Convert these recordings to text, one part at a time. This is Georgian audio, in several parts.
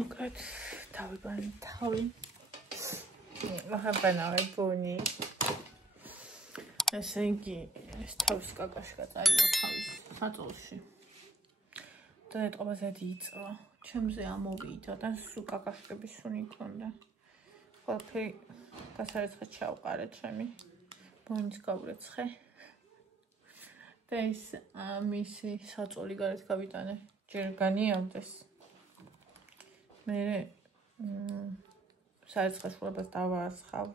მოკეთ თავი თავი ვახაბანავე ბუნი ესე იგი ეს თავის კაკაში გაწაივა თავის საწოლში და ეტყობა ზედი იწვა ჩემზე ამოვიდა და სულ კაკაშკების სუნი მქონდა ყველაფერი გასარეცხად ჩავყარა ჩემი ბუნის გავრეცხე და ის მისი საწოლი გარეთ გავიტანე ჯერ განიავდეს მე საერცხეს შუებას დავაასხავ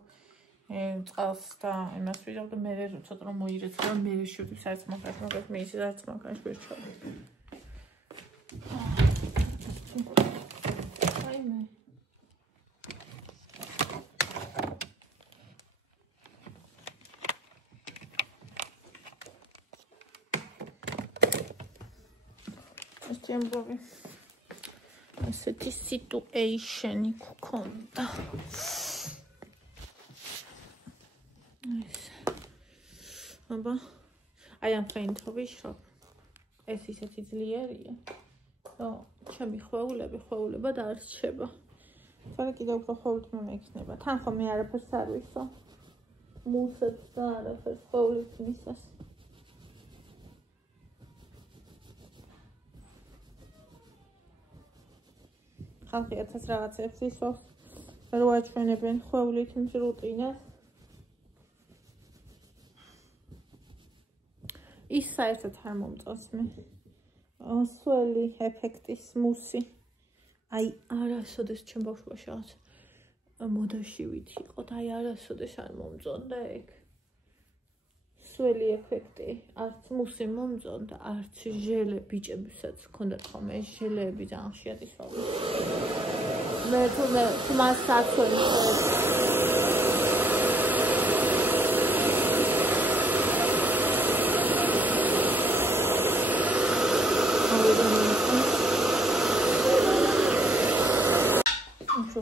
წყალს და იმას ვიდავ და მე როცა რომ მოირეცხება მე შევდი საერცხ მანქანაში მაგას მე ისე საერცხ მანქანაში ვერ ჩავდი აი მე ეს ჩემბოვი ასეთი სიტუეიშენი გქონდა. აბა, აი ამ ფრენდობის შობ. ეს ისეთი ძლიერია. რომ ჩემი ხვეულება და არ რჩება. ხარ კიდევ უფრო ხვეულით მეიქნება. თან ხომ მე არაფერს არ ვისო. მუსებს და არაფერს ხვეულით მისას. ხალხი ერთად რაღაცებს ისვავს, რო აჩვენებენ ხვეულით იმ რუტინას. ის საერთოდ არ მომწონს მე. სველი ეფექტის მუსი. აი არასოდეს ჩემ ბავშვობაში რაღაც მოდაში ვით იყო და აი არასოდეს არ მომწონდა ეგ. სველი ეფექტი, არც მუსი მომწონდა, არც ჟელე ბიჭებსაც ჰქონდათ ხოლმე ჟელეები ძალიან ხშირად ისვავდნენ. მე თუ მას საცოლი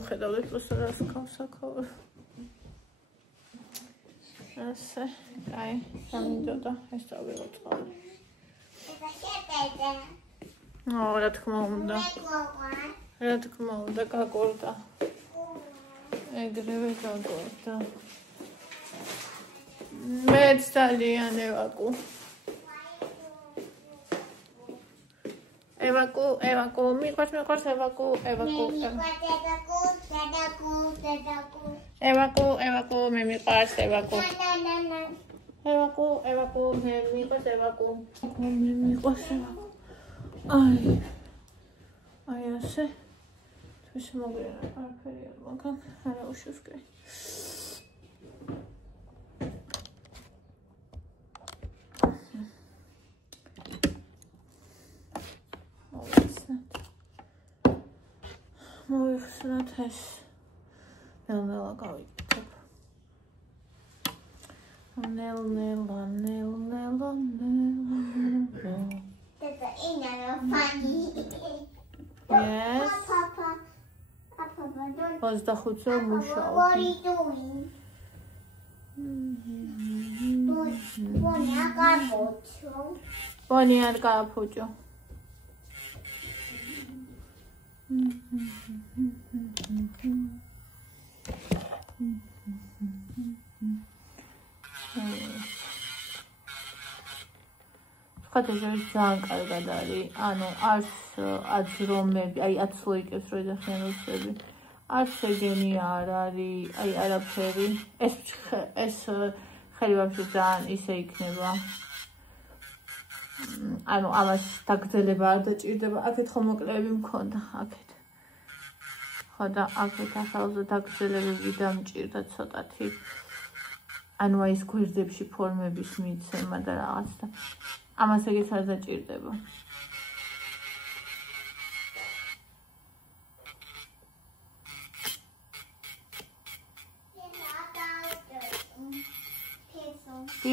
ხედავდეთ რას გავსაკავ ასე აი სამინდოდა ეს დავიღო წყალი რა თქმა უნდა გაგორდა ეგრევე გაგორდა მეც ძალიან ევაკუ მიყვარს ევაკუ მე მიყვარს ევაკუ აი ასე თუ შემოგერა არაფერი არ მაგან არა უშევსკი მოვიხსნათ ეს ნელ-ნელა გავიკეთებ ნელ-ნელა That's funny. Yes. Papa, don't. What's the hotel musha? What are you doing? Bonnie ar kapucho. ხათეჟერ ძალიან კარგად არის. ანუ არც აძრომები, აი აცლოიკებს რო ეძახიან რუსები. არც ეგენი არ არის, აი არაფერი. ეს ხელი ვაფშე ძალიან ისე იქნება. ანუ ამას დაგრძელება არ დაჭირდება. აქეთ ხომ მოკლეები მქონდა, აქეთ. ხო და აქეთ ახალზე დაგრძელებები დამჭირდა ცოტათი. ანუ აი ეს გვერდებში ფორმების მიცემა და რაღაც და ამას ეგეც არ დაჭირდება.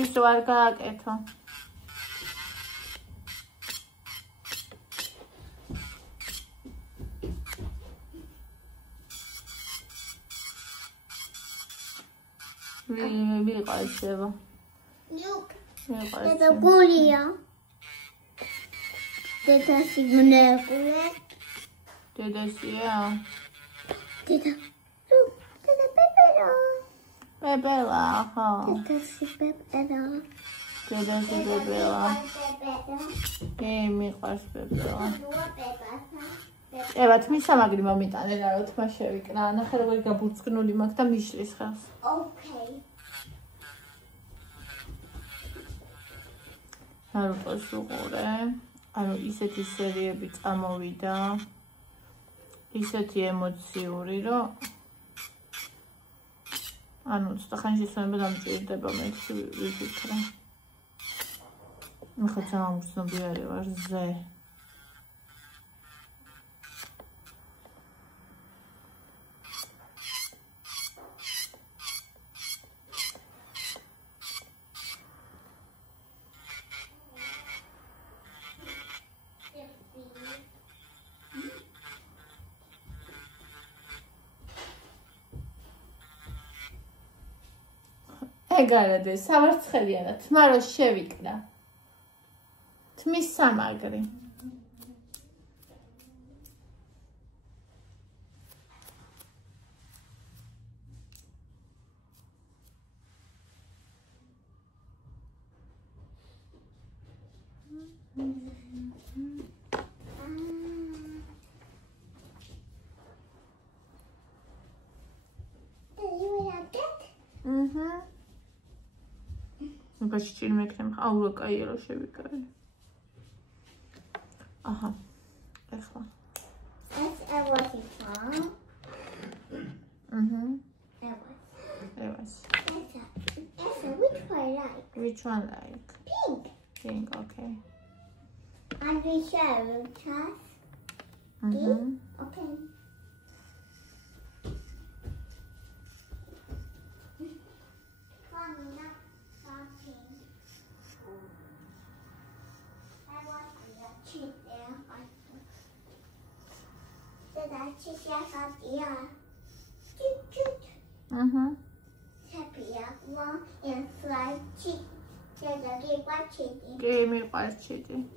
ის ვარ გააკეთო. ვიყავსება. That's a Korea. That's a Signal. დედასია? დედა. დედა პეპერო. პეპელა, ხო. დედასი პეპერო. დედასი პეპელა. მიყვარს პეპელა. ევათ მისამაგრი მომიტანე რა რო თმა შევიკრა. ნახე როგორი გაბურცკნული მაქვს და მიშლის ხავს. ოკეი. ნარუტოს უყურე. ანუ ისეთი სერიები წამოვიდა. ისეთი ემოციური, რომ ანუ ცოტა ხანში სვენება დამჭირდება მე ვიფიქრე. ახლა ძალიან უცნობიარე ვარ ზე. ეგარადე სამარცხელიანად თმა რო შევიკრა. თმის სამაგრი. ბაში ჭირ მეკრემ აურა კაია რო შევიკრე. აჰა. ეხლა. ეს ევასი ხარ? ევას. Esa, which one I like? Which one like? Pink. Pink, okay. And we share with us. Okay. And fried chicken. Give me fried chicken.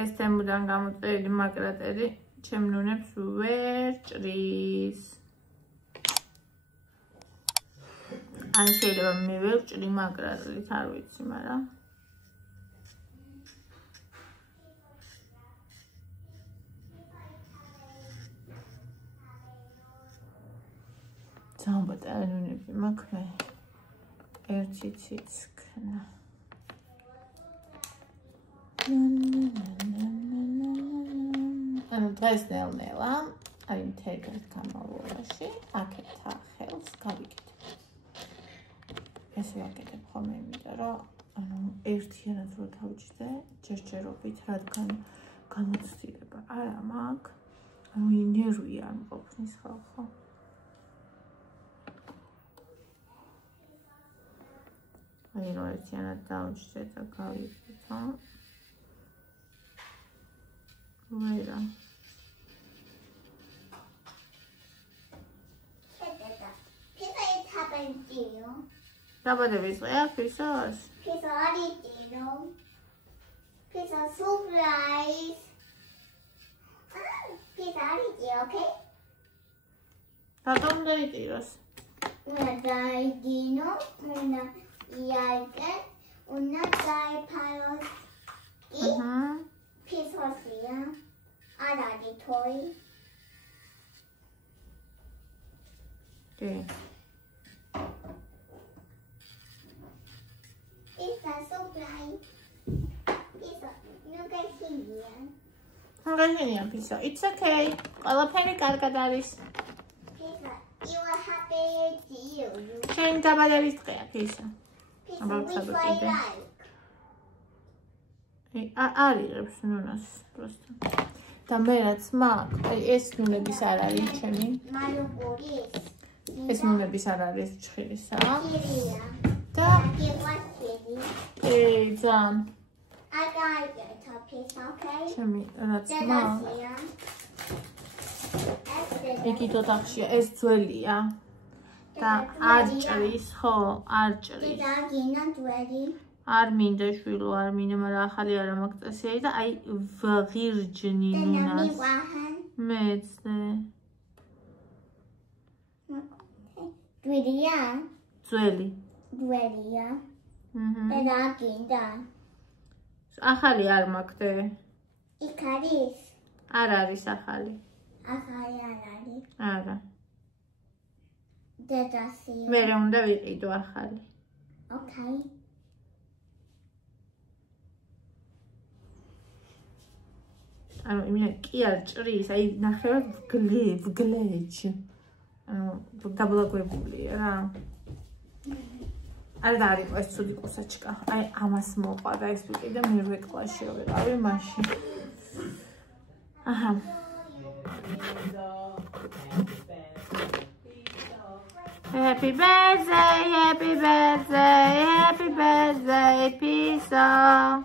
ეს თემუდან გამოწერილი მაკრატერი ჩემ ნუნებს ვერ ჭრის. ან შეიძლება მე ვერ ჭრი მაკრატელით, არ ვიცი, მაგრამ ძალიან პატარა ნუნები მაქვს მე. ერთი ციცქნა. ანუ დღეს ნელ-ნელა, აი მთელი დღის განმავლობაში აქეთ ახელს გავიკეთებ. ესე ვაკეთებ ხოლმე, იმიტომ რომ ანუ ერთიანად რო დავჭდე, ჯერჯერობით, რადგან გამოცდილება არა მაქვს, ანუ ინერვი არ მყოფნის ხალხო. აი რო ერთიანად დავჭდე და გავიკეთო. Wait. Pizza is happening to you. დაბადების დღეა ფისოს? Pizza original. Pizza surprise. Pizza original, okay? რატომ დაიტიროს? Original, una iaga, una daiparos. Pizza, already toy. Okay. Pizza surprise. Pizza, you guys here. It's okay. ყველაფერი კარგად არის. Pizza შენ დაბადების დღეა ფისა. Piece which I like. არიღებს ნუნას просто. და მე რაც მაქვს, აი ეს ნუნების არ არის ჩემი. Maluguri. ეს ნუნების არ არის ჭხირისა. Kiria. და ძალიან I got it a piece, okay? ჩემი რაც Then მაქვს. იგი თოთახშია, ეს ძველია. და არ ჭრის, ხო, არ ჭრის. არ მინდა შვილო, არ მინდა, მაგრამ ახალი არა მაქვს წესიერი და აი ვღირჯნი ნუნას. მეც ძველი. ახალი არ მაქვს. არ არის ახალი. არა. მე უნდა ვიყიდო ახალი. Okay. ანუ იმენა კი არ ჭრის, აი ნახევარ ვგლეჯ. ანუ დაბლაგვებულია რა. არ დაარიყო ეს ცუდი კურსაჩკა. აი ამას მოყვა და ეს ვიყიდე მერვე კლასში ვიყავი მაშინ. აჰა. Happy birthday, happy birthday, happy birthday, Pisa.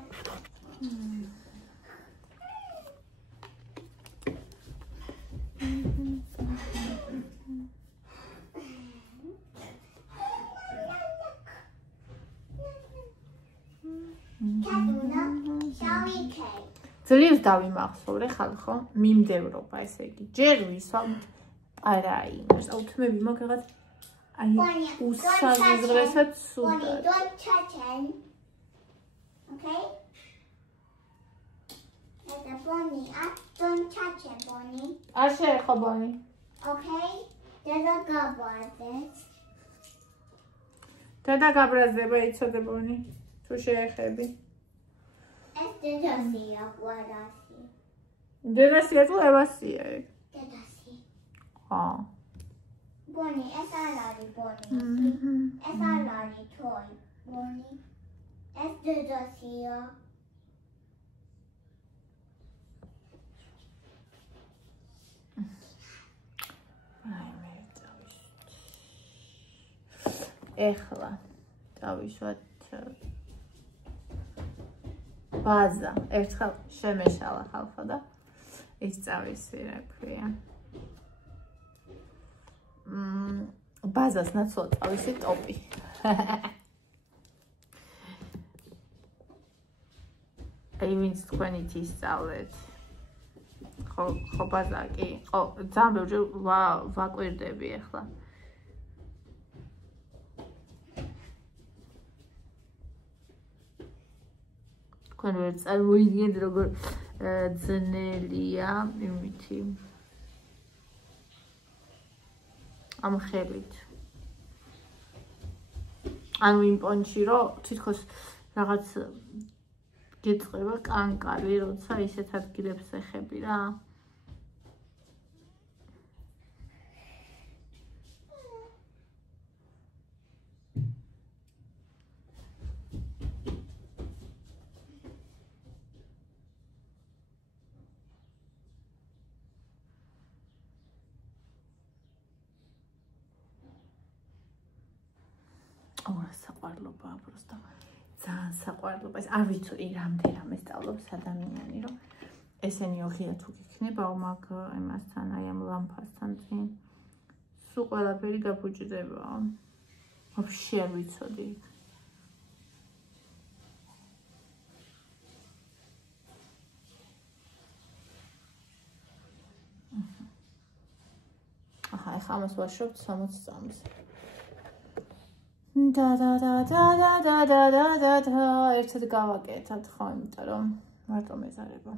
ძლივს დავიმახსოვრე ხალხო, მიმდევრობა ესე იგი. ჯერ ვისვამთ პარაი. უთმები მაგ რაღაც აი უსაზღვრესად სუდად. Don't touch him. Okay? Like a Bonnie. Don't touch him, Bonnie. არ შეეხო ბონი. Okay? There's a goblet. დედა გაბრაზდება იცოდე ბონი. თუ შეეხები. ეს დედასია, გვარასი. დედასია თუ ევასია ეგ? დედასი. ბონი, ეს არ არის ბონი. ეს არ არის თოი. ბონი. ეს დედასია. აი მე დავისვათ. ეხლა დავისვათ ბაზა. ერთხელ შემეშალა ხალხო და ის წავისი რა ქვია. ბაზას ნაცვლად წავისი ტოპი. აი ვინც თქვენით ისწავლეთ. ხო ბაზა კი. ხო ძალიან ბევრი ვაკვირდები ახლა. თქვენ ვერ წარმოიდგენთ როგორ ძნელია იმითი ამ ხელით. ანუ იმ პონჩი რომ თითქოს რაღაც გეწყება კანკალი, როცა ისეთ ადგილებს ეხები რა. საყვარლობა просто ძალიან საყვარლობა. ეს არ ვიცოდი რამდენ რამე სწავლობს ადამიანი, რომ ესენი ოღია თუ გიქნება მაგ იმასთან, აი ამ ლამპასთან წინ. სულ ყველაფერი გაფუჭდება. вообще არ ვიცოდი. აჰა, ახლა ამას ვაშობთ 60 წამს. და ერთად გავაკეთოთ ხო, იმიტომ რომ მარტო მეზარება.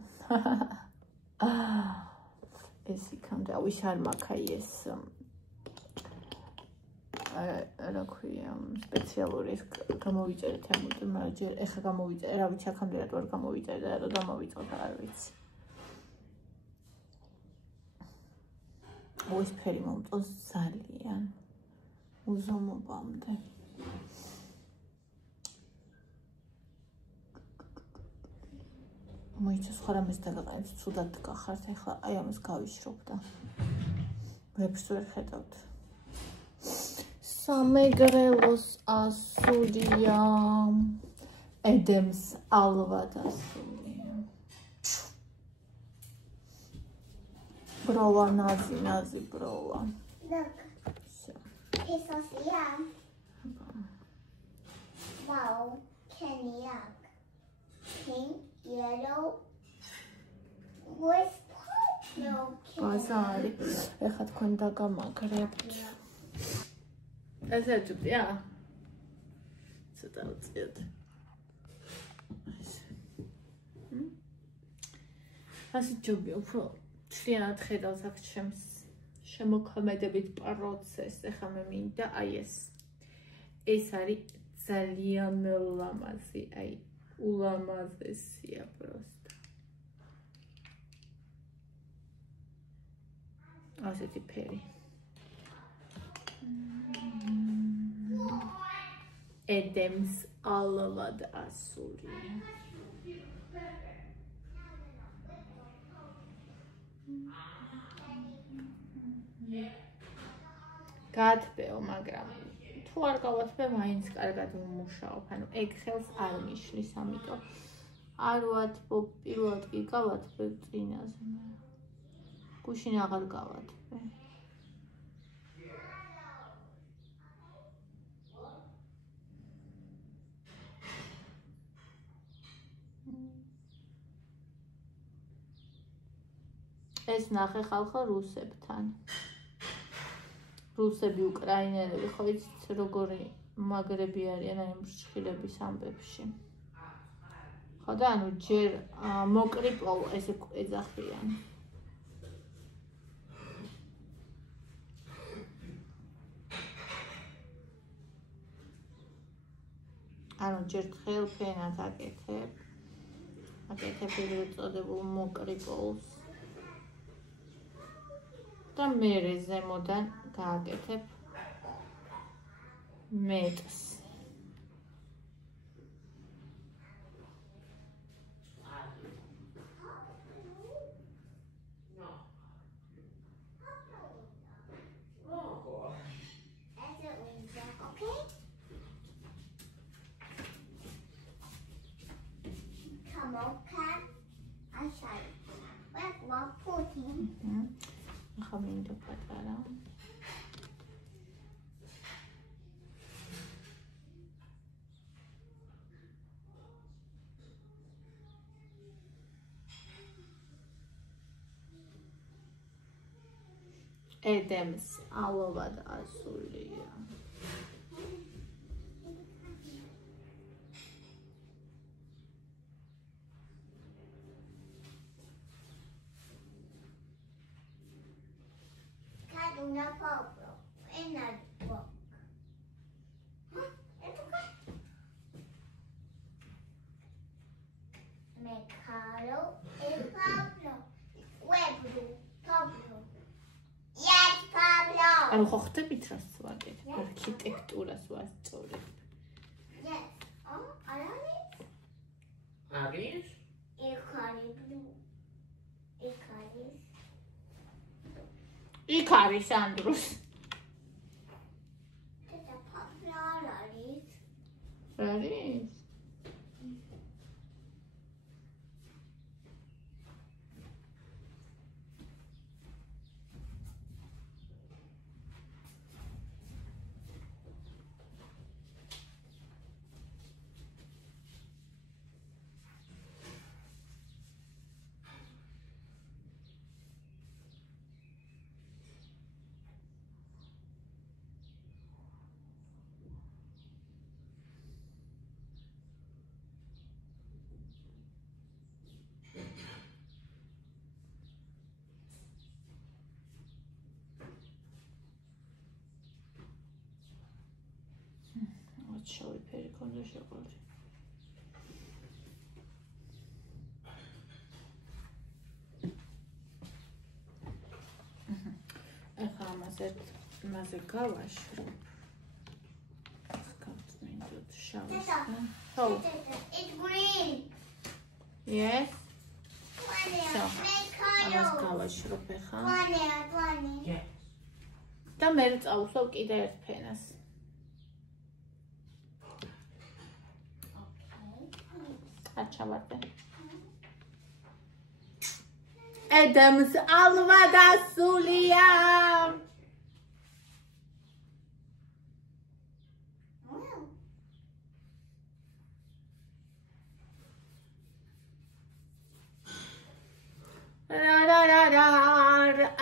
ეს იქამდე აუის არ მაქვს აი ეს რა ქვია სპეციალური ეს გამოვიწერეთ ამიტომ მაგრამ ეხლა გამოვიწერე რა ვიცი აქამდე რა თქმა უნდა გამოვიწერე და რა გამოვიწყოთ არ ვიცი. ეს ფერი მომწონს ძალიან. უზომობამდე. მოიცეს ხარამეს დავაყენეთ, ცუდად გახართ, ეხლა აი ამას გავიშრობ და ვეფს ვერ ხედავთ. სამეგრელოს ასულია. ედემს ალბათ ასულია. ბროლა ნაზი ბროლა. Look. Pesos yum. Wow, can yuck. Pink, yellow. With purple. ბაზარი. ეხლა თქვენ დაგამაგრებთ. ესე ჯობია? ცოტა უწიოთ. ასე ჯობია, უფრო ძლიერად ხედავს აქ ჩემს შემოქმედებით პროცესს. ეხლა მე მინდა აი ეს არის ძალიან ლამაზი, აი ულამაზესია პროსტა. ასეთი ფერი. ედემს ალბათ ასულია. გათბეო, მაგრამ თუ არ გავათბე, მაინც კარგად ვმუშაობ. ანუ ეგ ხელს არ ნიშნის, ამიტომ არ ვათბობ, პირველად კი გავათბე წინაზე. გუშინ აღარ გავათბე. ეს ნახე ხალხო რუსებთან. რუსები, უკრაინელები, ხო იცით როგორი მაგრები არიან აი მრჩხილების ამბებში. ხო და ანუ ჯერ მოკრიპოლ ესე ეძახიან. ანუ ჯერ ხელფენად აკეთებ ეგრეთ წოდებულ მოკრიპოლს. და მერე ზემოდან გააკეთებ მეტს. ახლა მინდა პატარა. ედემს ალბათ ასულია. No problem. In that book. It's okay. Mercado and Pablo. Where Pablo? Yes, Pablo. ანუ ხო ხდებით რას ვაკეთებ? არქიტექტურას ვასწავლებ. Yes. Oh, Aramis? Aramis? იქ არის ანდრუს. It's a popular Aramis. არის? შავი ფერი ქონდა შეყვარდი. ახლა ამაზე გავაშრობ. შავის. It's green. Yes. So, ამას გავაშრობ ახლა. 20. Yes. და მე წავუსვავ კიდე ერთ ფენას. აჩავარდე. ედემს ალვა დასულია.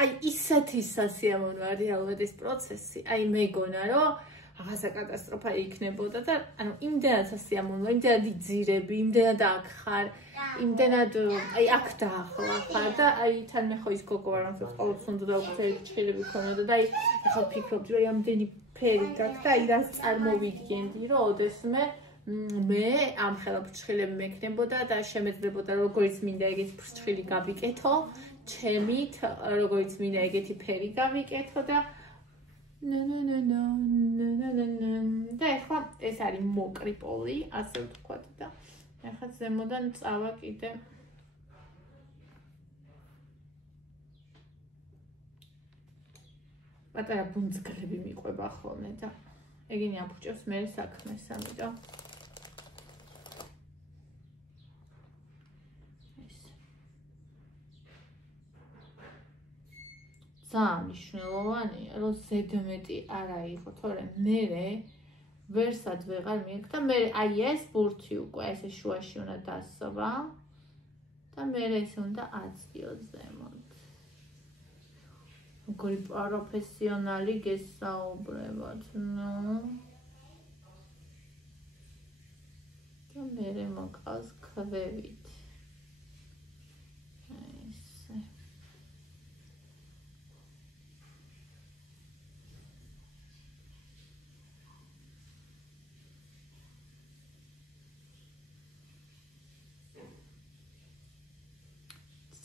აი ისეთი სასიამოვნოა რეალურად ეს პროცესი. აი მეგონა რომ აღასა კატასტროფა იქნებოდა და ანუ იმდენად სასიამოვნოა, იმდენად იძირები, იმდენად აქ ხარ, იმდენად აი აქ დაახლა ხარ და აი თან მე ხო ის გოგო ვარ, რომ ყოველთვის უნდა დაუქცევი ჭირები ქონოდა და აი ახლა ფიქრობდი რომ ამდენი ფერი გაქვს და აი რას წარმოვიდგენდი რომ ოდესმე მე ამ ხელა ფრჩხილები მექნებოდა და შემეძლებოდა როგორც მინდა ეგეთი ფრჩხილი გავიკეთო, ჩემით როგორც მინდა ეგეთი ფერი გავიკეთო და და ეხლა ეს არის მოკრი პოლი, ასე ვთქვათ და ეხლა ზემოდან წავა კიდე პატარა ბუნძგლები მიყვება ხოლმე და ეგენი აფუჭებს მე საქმეს, ამიტომ ძალიან მნიშვნელოვანია, რომ ზედმეტი არ აიღო, თორემ მე ვერსად ვეღარ მიექ და მე აი ეს ბურთი უკვე ესე შუაში უნდა დასვა და მე ეს უნდა აწიო ზემოთ. როგორი პროფესიონალი გესაუბრებათ, ნუ. და მე მოკავს ქვევით.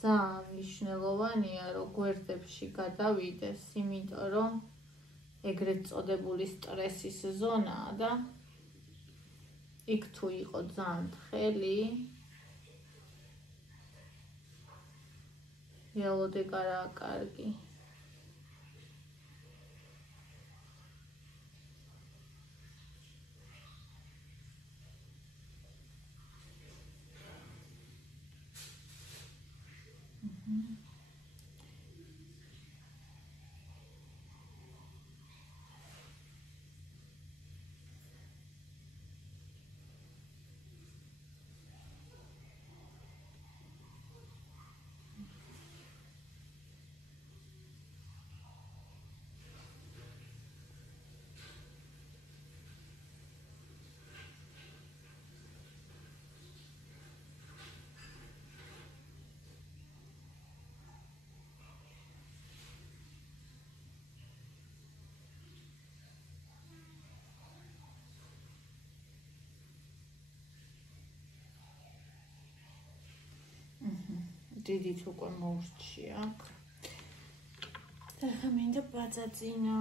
ძალიან მნიშვნელოვანია, რომ გვერდებში გადავიდეს, იმიტომ რომ ეგრეთ წოდებული სტრესის ზონაა და იქ თუ იყო ძალიან თხელი, რეალურად ეგ არაა კარგი. დიდით უკვე მოვრჩი აქ. და ახლა მინდა ბაწაწინა.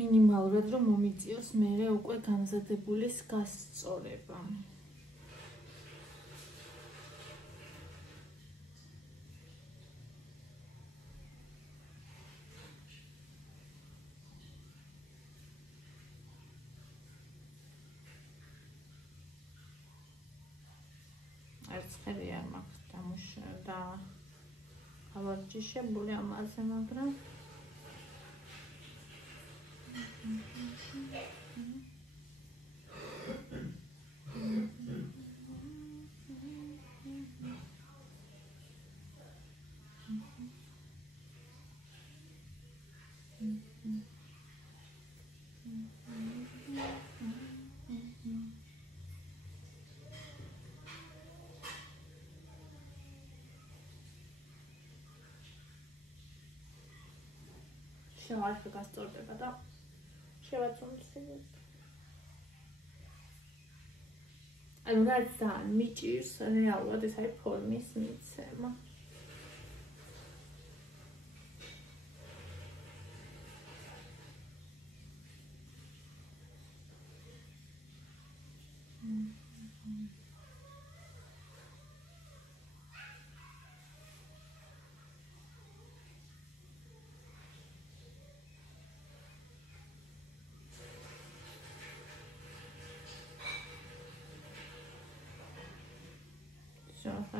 მინიმალურად რომ მომიწიოს მერე უკვე გამზადებულის გასწორება. ერთხელი არ მაქვს და ავარჯიშებული ამაზე, მაგრამ შევარხე გასწორდება და შევაცვამს. ანუ რაც ძალიან მიჭირს რეალურად ეს არის ფორმის მიცემა.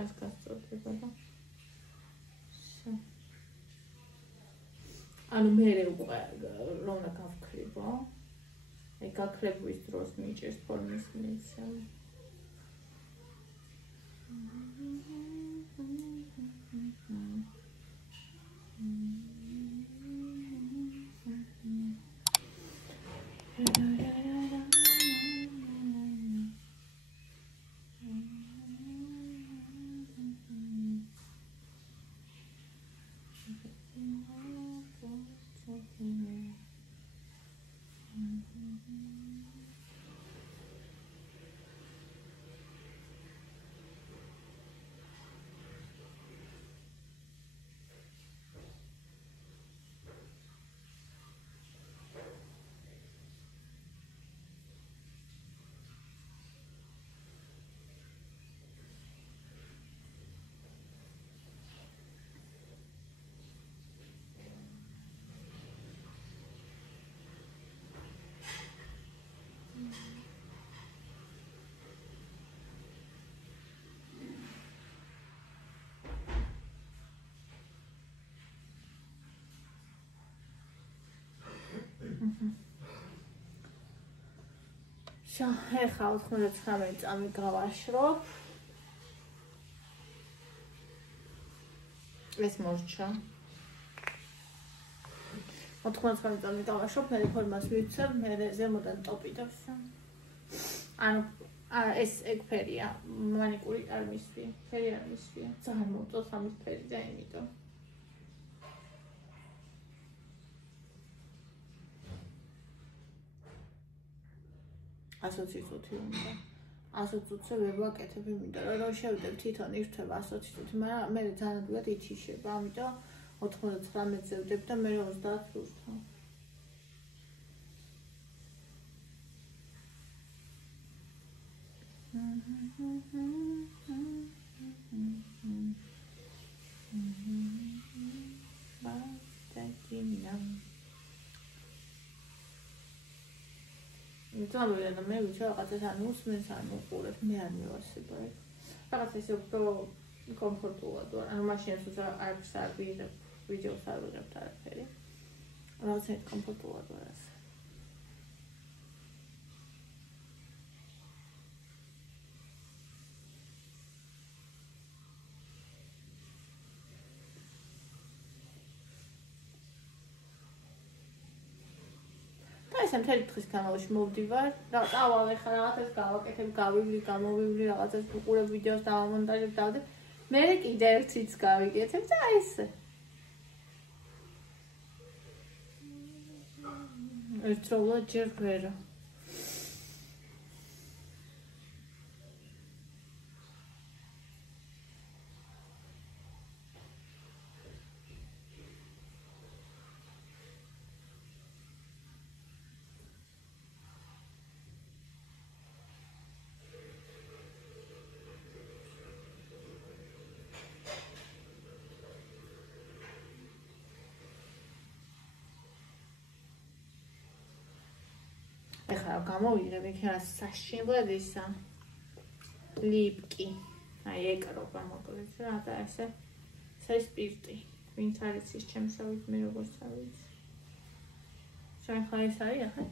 ეს გასწორდება და ანუ მე უკვე რომ გავქრიბო, აი გაქრების დროს მიჭირს ფორმის მიცემა. ეხლა 99 წამი გავაშრობ. ეს მორჩა. 99 წამი გავაშრობ, მე ფორმას ვიცებ, მე ზემოდან ტოპიდავს. ანუ ეს ეგ ფერია, მანიკური არ მისვია, ფერი არ მისვია. ძალიან მომწონს ამის ფერი და იმიტომ. ასოცი წუთი უნდა. 100 წუთზე ვერ ვაკეთებ, იმიტომ რომ შევდებ თვითონ ირთვება 100 წუთი, მაგრამ მე ძალიან ადვილად ითიშება, ამიტომ 99-ზე ვდებ და მე 30 ვირთვა. Trebuie să merg și eu ca să nu spun să nu curăț, nu ar mi-o să băi. Dacă să se ocupă confortul doar, în mașină să ar servi de video să aibă dreptare ferie. Vreau să ne confortul doar asta. Jsem მთელი დღის განმავლობაში მოვდივარ, წავალ ეხლა რაღაცას გავაკეთებ, გავივლი, გამოვივლი, რაღაცას ვუყურებ ვიდეოს დავამონტაჟებ, დავდებ. მე კიდე ერთიც გავიკეთებ და ესე. ერთდროულად ჯერ ვერა. ეხლა გამოვიღებ იქა საშინლად ისა ლიპკი. აი ეკრობა მოკლედ რა და ესე სპირტი. ვინც არის ის ჩემსავით მე როგორც ავიც. შენ ხა ეს არის ახლა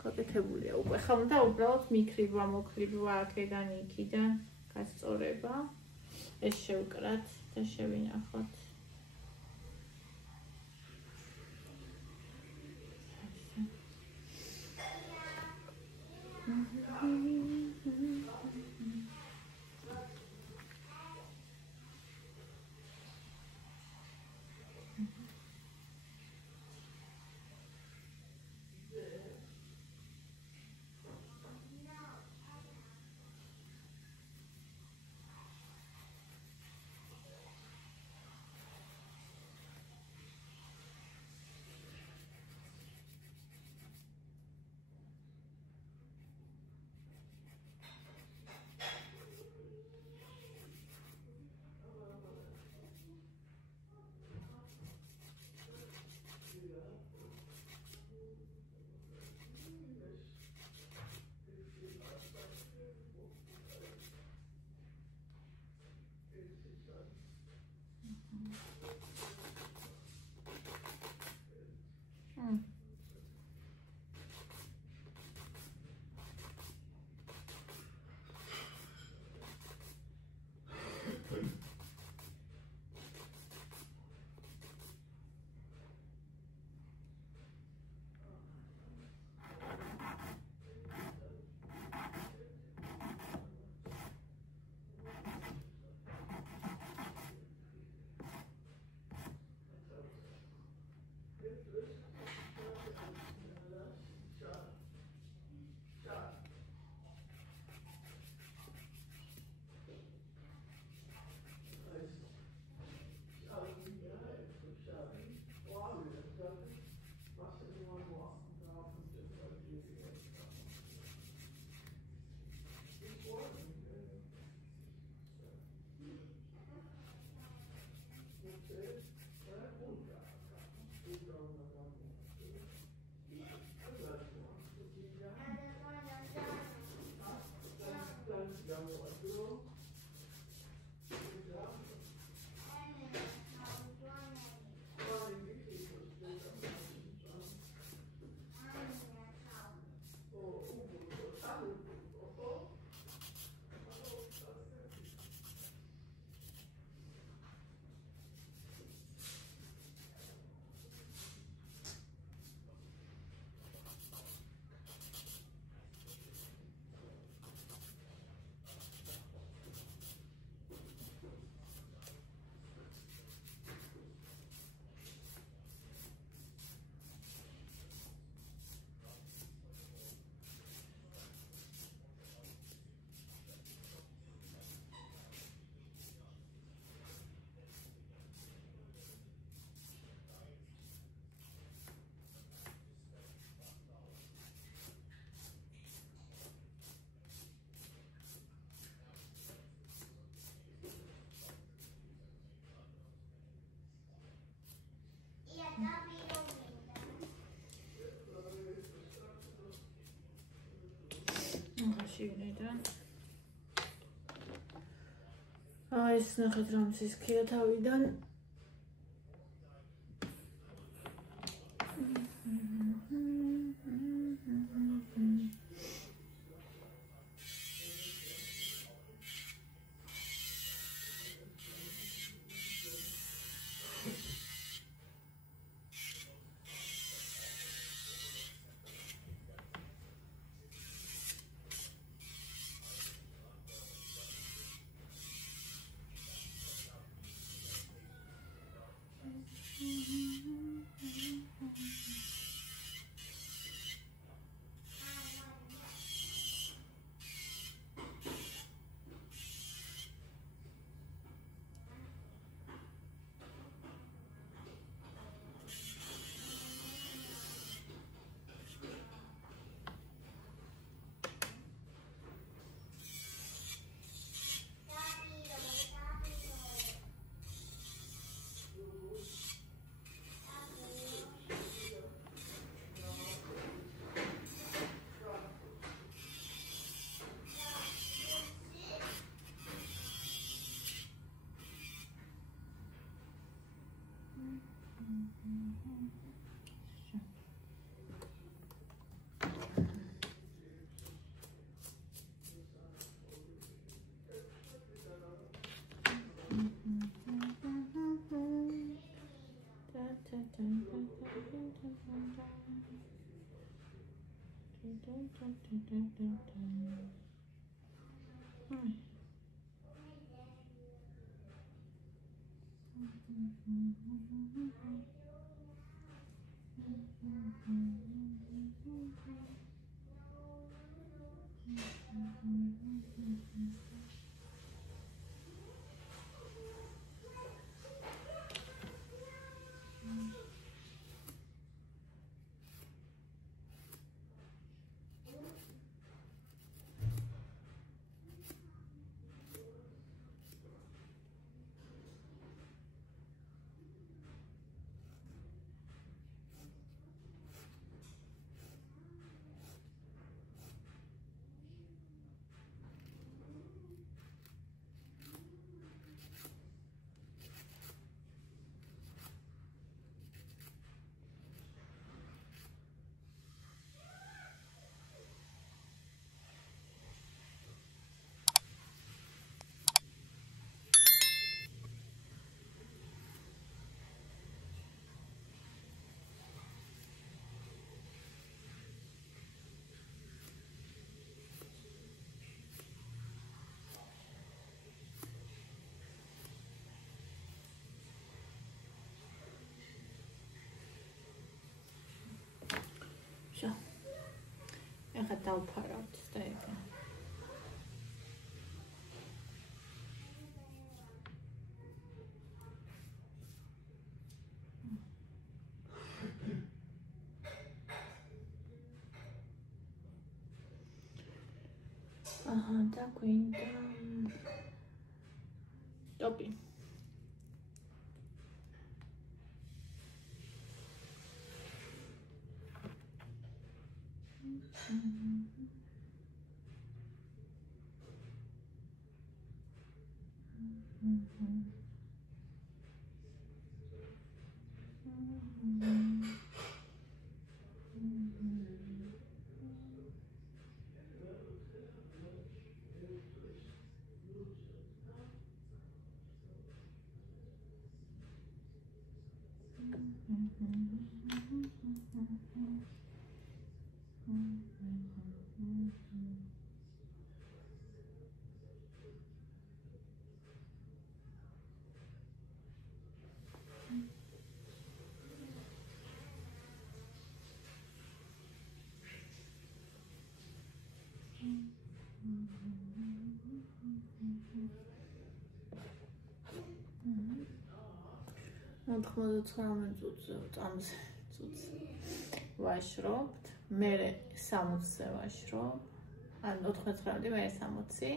გაკეთებულია უკვე. ხა უნდა უბრალოდ მიქრიბვა, მოქრიბვა აქედან იქიდან გასწორება. ეს შევკრათ და შევინახოთ. ეს ნახეთ რომ სისქია თავიდან. ეხლა დავფარავთ და ეგა. აჰა, და გვინდა ტოპი. წამზე ვაშრობთ, მე 60-ზე ვაშრობ, ან 99-ი, მე 60.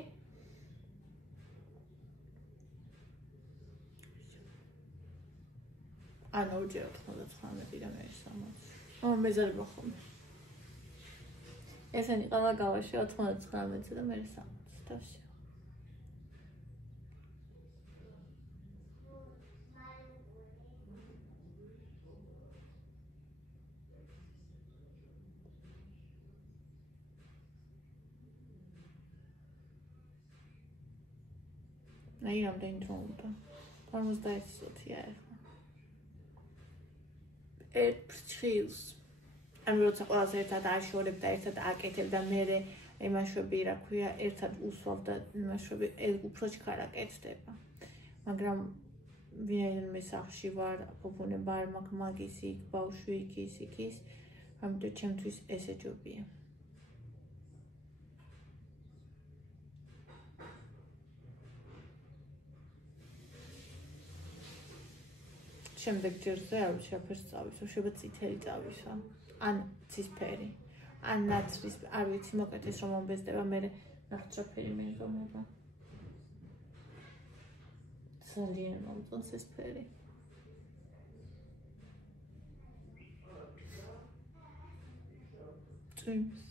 ან ორჯერ 99 და მე 60. მეზარება ხოლმე. ესენი ყველა გავაში 99-ზე და მე 60. თავში. აი რამდენი დრო უნდა 50 წუთია ახლა ერთ ფრჩილს ანუ როცა ყველას ერთად აშორებ და ერთად აკეთებ და მე იმაშვები რა ქვია ერთად უსვავ და იმაშვები უფრო ჩქარა კეთდება მაგრამ ვინაიდან მე სახლში ვარ ოფუნება არ მაქვს მაგის იქ ბავშვი იქის ამიტომ ჩემთვის ესე ჯობია შემდეგ ჯერზე არ ვიცი რა ფერს წავისვა, შეიძლება წითელი წავისვა, ან ცისფერი, ან ნაცრის, არ ვიცი მოკლედ ის რომ მომბეზდება, მე ნახტრაფერი მეგონება. ძალიან მომწონს ეს ფერი. წვიმს.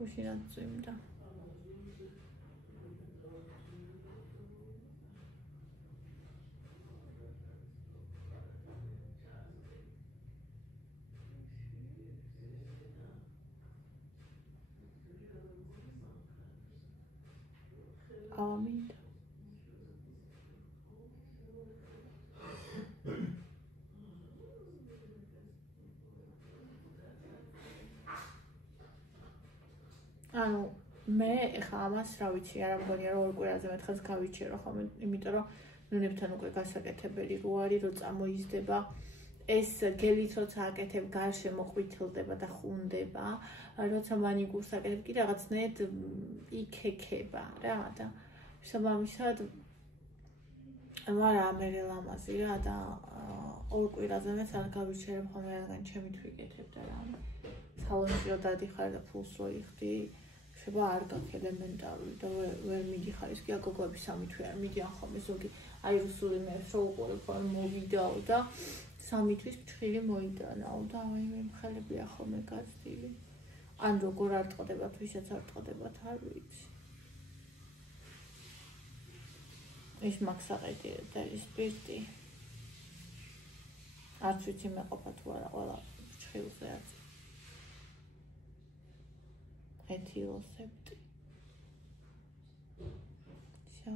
გუშინაც წვიმდა. Amin. ანუ მე ეხა ამას რა ვიცი არა მგონია რომ ორ კვირაზე მეთხეს გავიჩერო ხომ იმიტომ რომ ნუნებთან უკვე გასაკეთებელი რო არის რომ წამოიზდება ეს გელით როცა აკეთებ გარშემო ყვითლდება და ხუნდება როცა მანიკურს აკეთებ კი რაღაცნაირად იქექება რა და შესაბამისად არა მე ლამაზი რა და ორ კვირაზე მეც არ გავიჩერებ ხოლმე რადგან ჩემი თვიკეთებ და რა სალონში რო დადიხარ და ფულს რო იხდი შეიძლება არ გაქვს ელემენტარული და ვერ მიდიხარ ის კი აგოგვები სამი თვე არ მიდიან ხოლმე ზოგი აი რუსული მე რო უყურებ რომ მოვიდაო და სამი თვის ფრთხილი მოიდანაო და აი მე მხელებია ხოლმე გაცდილი ან როგორ არ ტყდებათ ვისაც არ ტყდებათ არ ვიცი ის მაქსაყეთი და ის პირდი არც ვიცი მეყოფა თუ არა ყველა ფრთხილზე არის ეთილოსეპტი всё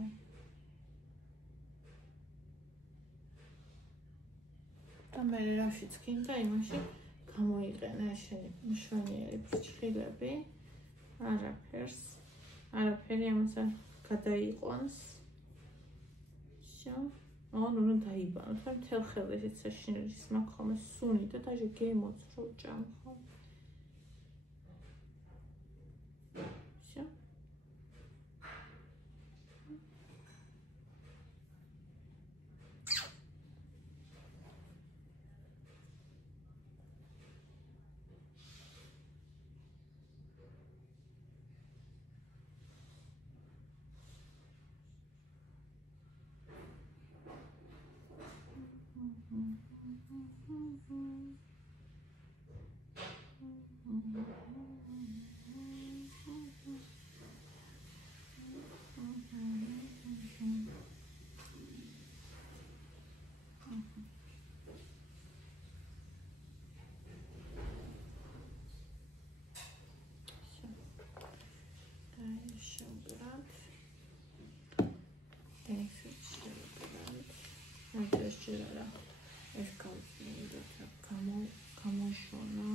და მე რაშიც კიდე იმაში გამოიყენა შენი მშვენიერი ფრჩხილები არაფერი ამასა გადაიყვანს всё ნუ დაიბანო თორემ მთელ ხელს ეს საშინელის მაქვს ხოლმე სუნი და დაჟე გემოც რო ჭამხო всё Ჭირა ეს გავწმინდა გამოშონა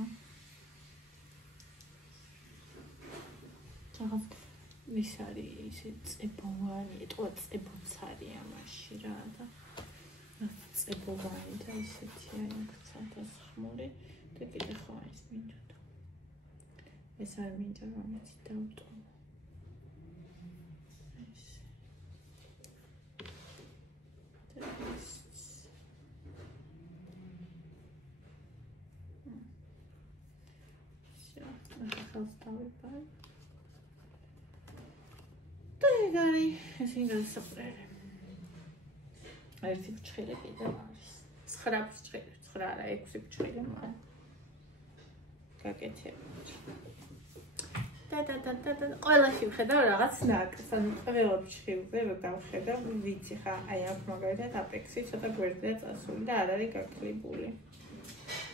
ის არის ისე წებოვანი ეტყვა წებოცარი ამაში რა და წებოვანი და ისეთი აი ცალთასხმული და კიდე ხო ის მინდა ეს არ მინდა რომ იცი დავტო ეს ინგლისური ერთი ფრჩხილი კიდევ არის. 9 ფრჩხილი, 9 არა, 6 ფრჩხილი მან. გაკეთებთ. და ყველაში ვხედავ რაღაც ნაკს, ანუ ყველა ფრჩხილზე რო დავხედავ, ვიცი ხა, აი აქ მაგალითად აპექსი ცოტა გვერდია წასული და არ არის გაკლებული.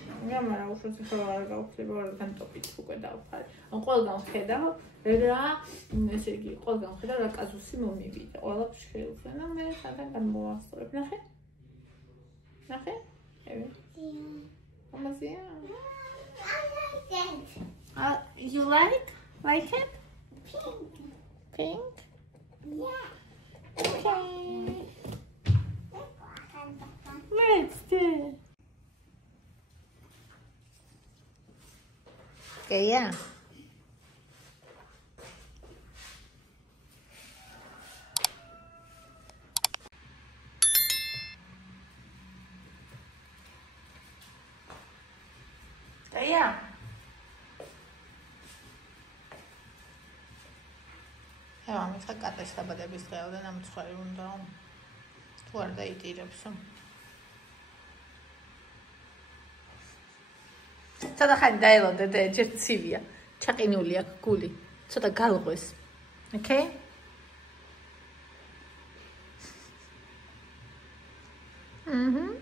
მაგრამ უშუალოდ ხო არ გავხდება, რადგან ტოპით უკვე დავფარე. ან ყველგან ვხედავ რა, ესე იგი, ყველგან ვხედავ რა კაზუსი მომივიდა, ყველა ფრჩხილზე. და მე სადღაც გამოვასწორებ, ნახე? ნახე? ევი. ამაზია. You like it? Pink? Yeah. Okay. Let's do it. Okay, yeah. Yeah. ამის კატეს დაბადების დღეოდან ამცხვარი უნდა თუ არ დაიტირებს. ცოტა ხანი დაელოდე და ჯერ ცივია, ჩაყინული აქვს გული, ცოტა გალღვეს. Okay? Mhm.